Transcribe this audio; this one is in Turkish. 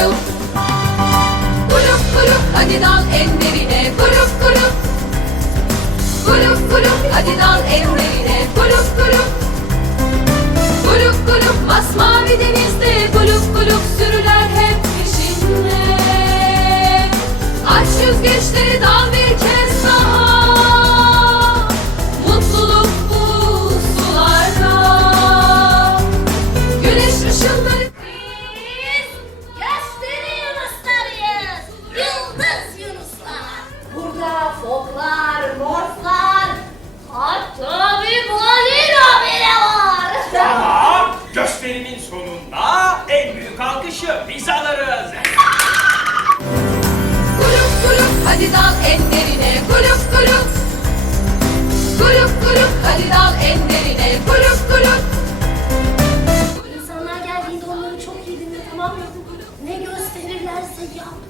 Kulüp Kulüp kulüp hadi dal enlerine Kulüp kulüp Kulüp kulüp hadi dal enlerine Kulüp kulüp Kulüp kulüp masmavi denizde Ama gösterinin sonunda en büyük alkışı biz alırız. Kulüp kulüp hadi dal enlerine Kulüp kulüp Kulüp kulüp hadi dal enlerine Kulüp kulüp İnsanlar geldiğinde onları çok iyi dinle tamam mı? Ne gösterirlerse yap.